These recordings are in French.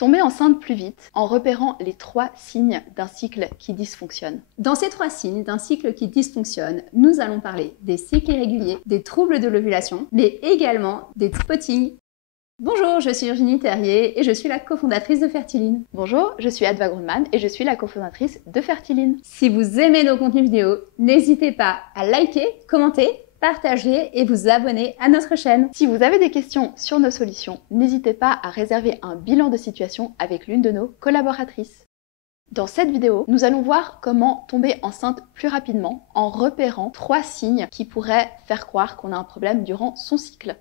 Tomber enceinte plus vite en repérant les 3 signes d'un cycle qui dysfonctionne. Dans ces 3 signes d'un cycle qui dysfonctionne, nous allons parler des cycles irréguliers, des troubles de l'ovulation, mais également des spottings. Bonjour, je suis Virginie Terrier et je suis la cofondatrice de Fertiline. Bonjour, je suis Adva Grundmann et je suis la cofondatrice de Fertiline. Si vous aimez nos contenus vidéo, n'hésitez pas à liker, commenter, partager et vous abonner à notre chaîne. Si vous avez des questions sur nos solutions, n'hésitez pas à réserver un bilan de situation avec l'une de nos collaboratrices. Dans cette vidéo, nous allons voir comment tomber enceinte plus rapidement en repérant 3 signes qui pourraient faire croire qu'on a un problème durant son cycle.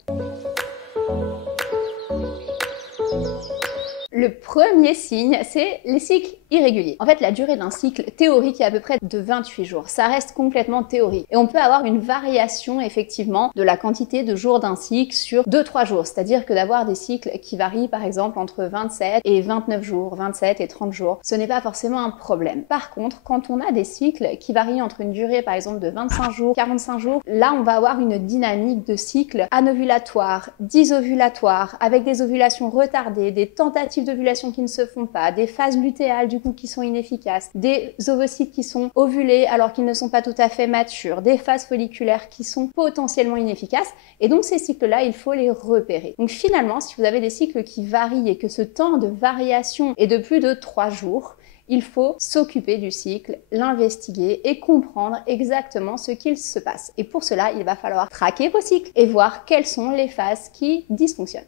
Le premier signe, c'est les cycles irréguliers. En fait, la durée d'un cycle théorique est à peu près de 28 jours. Ça reste complètement théorique. Et on peut avoir une variation, effectivement, de la quantité de jours d'un cycle sur 2-3 jours. C'est-à-dire que d'avoir des cycles qui varient, par exemple, entre 27 et 29 jours, 27 et 30 jours, ce n'est pas forcément un problème. Par contre, quand on a des cycles qui varient entre une durée, par exemple, de 25 jours, 45 jours, là, on va avoir une dynamique de cycle anovulatoire, disovulatoire, avec des ovulations retardées, des tentatives d'ovulation qui ne se font pas, des phases lutéales du coup qui sont inefficaces, des ovocytes qui sont ovulés alors qu'ils ne sont pas tout à fait matures, des phases folliculaires qui sont potentiellement inefficaces, et donc ces cycles-là, il faut les repérer. Donc finalement, si vous avez des cycles qui varient et que ce temps de variation est de plus de 3 jours, il faut s'occuper du cycle, l'investiguer et comprendre exactement ce qu'il se passe. Et pour cela, il va falloir traquer vos cycles et voir quelles sont les phases qui dysfonctionnent.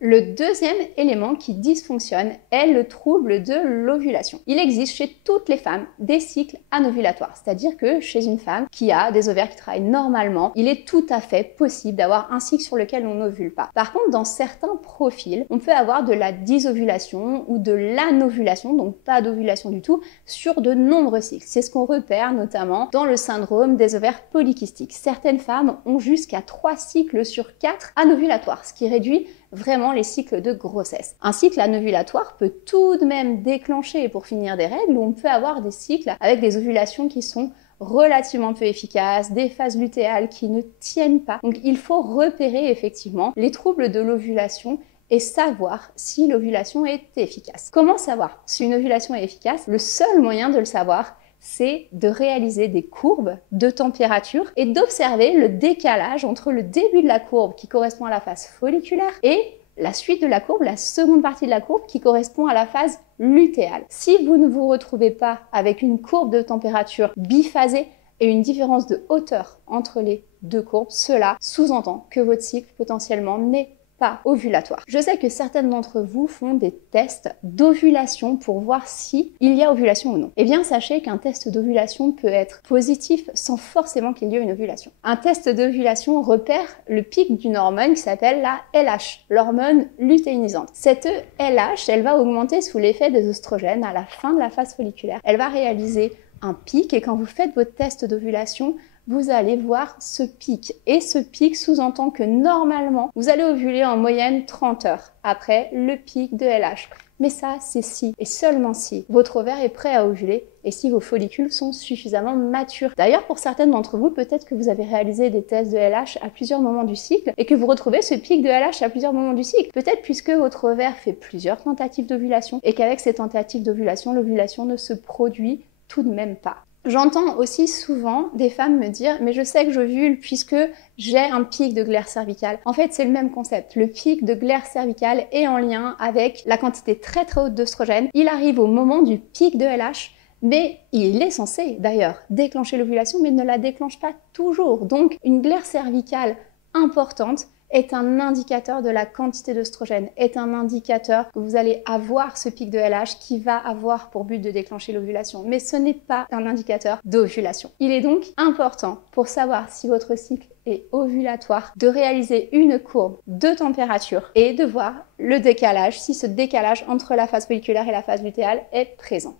Le deuxième élément qui dysfonctionne est le trouble de l'ovulation. Il existe chez toutes les femmes des cycles anovulatoires, c'est-à-dire que chez une femme qui a des ovaires qui travaillent normalement, il est tout à fait possible d'avoir un cycle sur lequel on n'ovule pas. Par contre, dans certains profils, on peut avoir de la dysovulation ou de l'anovulation, donc pas d'ovulation du tout, sur de nombreux cycles. C'est ce qu'on repère notamment dans le syndrome des ovaires polykystiques. Certaines femmes ont jusqu'à 3 cycles sur 4 anovulatoires, ce qui réduit vraiment les cycles de grossesse. Un cycle anovulatoire peut tout de même déclencher, pour finir, des règles, où on peut avoir des cycles avec des ovulations qui sont relativement peu efficaces, des phases lutéales qui ne tiennent pas. Donc il faut repérer effectivement les troubles de l'ovulation et savoir si l'ovulation est efficace. Comment savoir si une ovulation est efficace? Le seul moyen de le savoir, c'est de réaliser des courbes de température et d'observer le décalage entre le début de la courbe qui correspond à la phase folliculaire et la suite de la courbe, la seconde partie de la courbe qui correspond à la phase lutéale. Si vous ne vous retrouvez pas avec une courbe de température biphasée et une différence de hauteur entre les deux courbes, cela sous-entend que votre cycle potentiellement n'est pas ovulatoire. Je sais que certaines d'entre vous font des tests d'ovulation pour voir si il y a ovulation ou non. Eh bien, sachez qu'un test d'ovulation peut être positif sans forcément qu'il y ait une ovulation. Un test d'ovulation repère le pic d'une hormone qui s'appelle la LH, l'hormone lutéinisante. Cette LH, elle va augmenter sous l'effet des oestrogènes à la fin de la phase folliculaire. Elle va réaliser un pic et quand vous faites votre test d'ovulation, vous allez voir ce pic. Et ce pic sous-entend que normalement, vous allez ovuler en moyenne 30 heures après le pic de LH. Mais ça, c'est si et seulement si votre ovaire est prêt à ovuler et si vos follicules sont suffisamment matures. D'ailleurs, pour certaines d'entre vous, peut-être que vous avez réalisé des tests de LH à plusieurs moments du cycle et que vous retrouvez ce pic de LH à plusieurs moments du cycle. Peut-être puisque votre ovaire fait plusieurs tentatives d'ovulation et qu'avec ces tentatives d'ovulation, l'ovulation ne se produit tout de même pas. J'entends aussi souvent des femmes me dire « mais je sais que j'ovule puisque j'ai un pic de glaire cervicale ». En fait, c'est le même concept. Le pic de glaire cervicale est en lien avec la quantité très très haute d'œstrogène. Il arrive au moment du pic de LH, mais il est censé d'ailleurs déclencher l'ovulation, mais il ne la déclenche pas toujours. Donc, une glaire cervicale importante est un indicateur de la quantité d'œstrogène, est un indicateur que vous allez avoir ce pic de LH qui va avoir pour but de déclencher l'ovulation. Mais ce n'est pas un indicateur d'ovulation. Il est donc important, pour savoir si votre cycle est ovulatoire, de réaliser une courbe de température et de voir le décalage, si ce décalage entre la phase folliculaire et la phase lutéale est présent.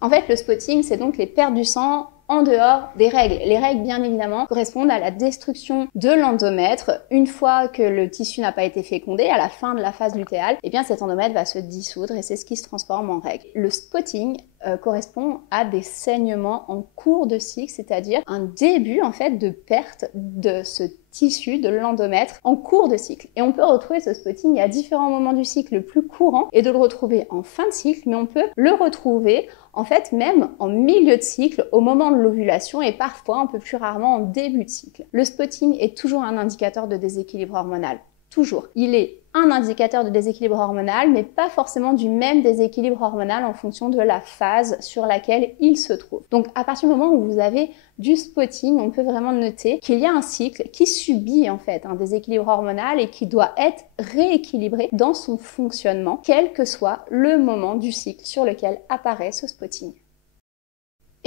En fait, le spotting, c'est donc les pertes du sang en dehors des règles. Les règles, bien évidemment, correspondent à la destruction de l'endomètre. Une fois que le tissu n'a pas été fécondé, à la fin de la phase lutéale, eh bien cet endomètre va se dissoudre et c'est ce qui se transforme en règles. Le spotting correspond à des saignements en cours de cycle, c'est-à-dire un début en fait de perte de ce tissu de l'endomètre en cours de cycle. Et on peut retrouver ce spotting à différents moments du cycle. Le plus courant est de le retrouver en fin de cycle, mais on peut le retrouver en fait même en milieu de cycle, au moment de l'ovulation et parfois un peu plus rarement en début de cycle. Le spotting est toujours un indicateur de déséquilibre hormonal. Toujours. Il est un indicateur de déséquilibre hormonal, mais pas forcément du même déséquilibre hormonal en fonction de la phase sur laquelle il se trouve. Donc à partir du moment où vous avez du spotting, on peut vraiment noter qu'il y a un cycle qui subit en fait un déséquilibre hormonal et qui doit être rééquilibré dans son fonctionnement, quel que soit le moment du cycle sur lequel apparaît ce spotting.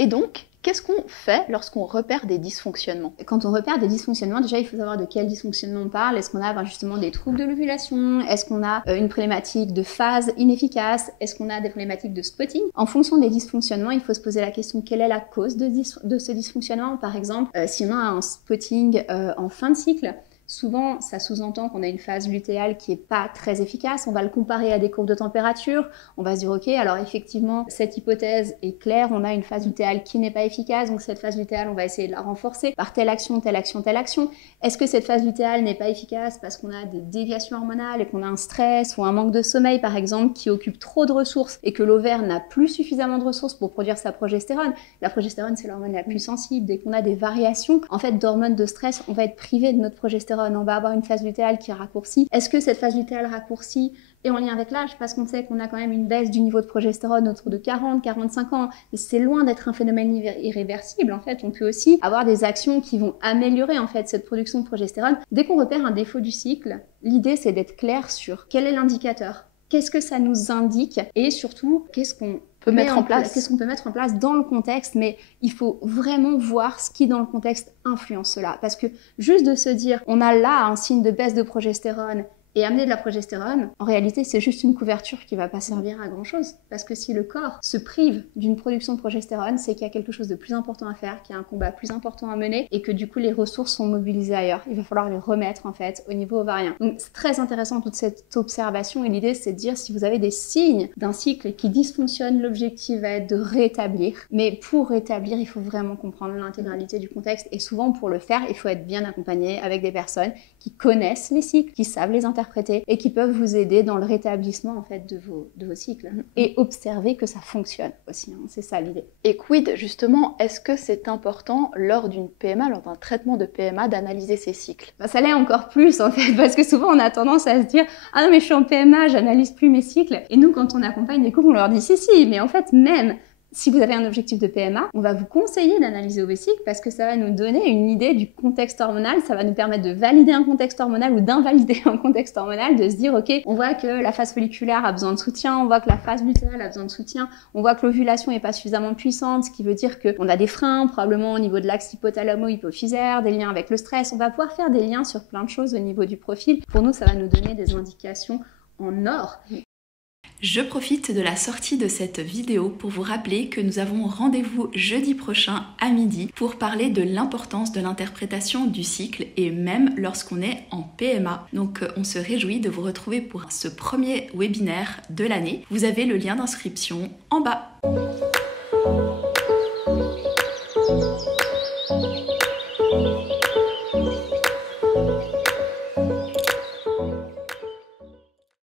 Et donc, qu'est-ce qu'on fait lorsqu'on repère des dysfonctionnements? Quand on repère des dysfonctionnements, déjà il faut savoir de quel dysfonctionnement on parle. Est-ce qu'on a justement des troubles de l'ovulation? Est-ce qu'on a une problématique de phase inefficace? Est-ce qu'on a des problématiques de spotting? En fonction des dysfonctionnements, il faut se poser la question quelle est la cause de ce dysfonctionnement. Par exemple, si on a un spotting en fin de cycle, souvent, ça sous-entend qu'on a une phase lutéale qui n'est pas très efficace. On va le comparer à des courbes de température. On va se dire, ok, alors effectivement, cette hypothèse est claire. On a une phase lutéale qui n'est pas efficace. Donc cette phase lutéale, on va essayer de la renforcer par telle action, telle action, telle action. Est-ce que cette phase lutéale n'est pas efficace parce qu'on a des déviations hormonales et qu'on a un stress ou un manque de sommeil, par exemple, qui occupe trop de ressources et que l'ovaire n'a plus suffisamment de ressources pour produire sa progestérone? La progestérone, c'est l'hormone la plus sensible. Dès qu'on a des variations, en fait, d'hormones de stress, on va être privé de notre progestérone. On va avoir une phase lutéale qui est raccourcie. Est-ce que cette phase lutéale raccourcie est en lien avec l'âge? Parce qu'on sait qu'on a quand même une baisse du niveau de progestérone autour de 40-45 ans. Et c'est loin d'être un phénomène irréversible. En fait, on peut aussi avoir des actions qui vont améliorer en fait cette production de progestérone. Dès qu'on repère un défaut du cycle, l'idée c'est d'être clair sur quel est l'indicateur, qu'est-ce que ça nous indique et surtout qu'est-ce qu'on peut mettre en place dans le contexte, mais il faut vraiment voir ce qui dans le contexte influence cela. Parce que juste de se dire on a là un signe de baisse de progestérone et amener de la progestérone, en réalité c'est juste une couverture qui va pas servir à grand chose. Parce que si le corps se prive d'une production de progestérone, c'est qu'il y a quelque chose de plus important à faire, qu'il y a un combat plus important à mener et que du coup les ressources sont mobilisées ailleurs. Il va falloir les remettre en fait au niveau ovarien. Donc c'est très intéressant toute cette observation et l'idée c'est de dire si vous avez des signes d'un cycle qui dysfonctionne, l'objectif va être de rétablir. Mais pour rétablir, il faut vraiment comprendre l'intégralité du contexte et souvent pour le faire, il faut être bien accompagné avec des personnes qui connaissent les cycles, qui savent les interpréter et qui peuvent vous aider dans le rétablissement en fait de vos cycles et observer que ça fonctionne aussi, hein. C'est ça l'idée. Et quid justement, est-ce que c'est important lors d'une PMA, lors d'un traitement de PMA, d'analyser ces cycles? Ça l'est encore plus en fait, parce que souvent on a tendance à se dire ah non mais je suis en PMA, j'analyse plus mes cycles. Et nous quand on accompagne des couples, on leur dit si, mais en fait même si vous avez un objectif de PMA, on va vous conseiller d'analyser vos cycles parce que ça va nous donner une idée du contexte hormonal, ça va nous permettre de valider un contexte hormonal ou d'invalider un contexte hormonal, de se dire ok, on voit que la phase folliculaire a besoin de soutien, on voit que la phase lutéale a besoin de soutien, on voit que l'ovulation n'est pas suffisamment puissante, ce qui veut dire qu'on a des freins, probablement au niveau de l'axe hypothalamo-hypophysaire, des liens avec le stress, on va pouvoir faire des liens sur plein de choses au niveau du profil. Pour nous, ça va nous donner des indications en or. Je profite de la sortie de cette vidéo pour vous rappeler que nous avons rendez-vous jeudi prochain à midi pour parler de l'importance de l'interprétation du cycle et même lorsqu'on est en PMA. Donc on se réjouit de vous retrouver pour ce premier webinaire de l'année. Vous avez le lien d'inscription en bas.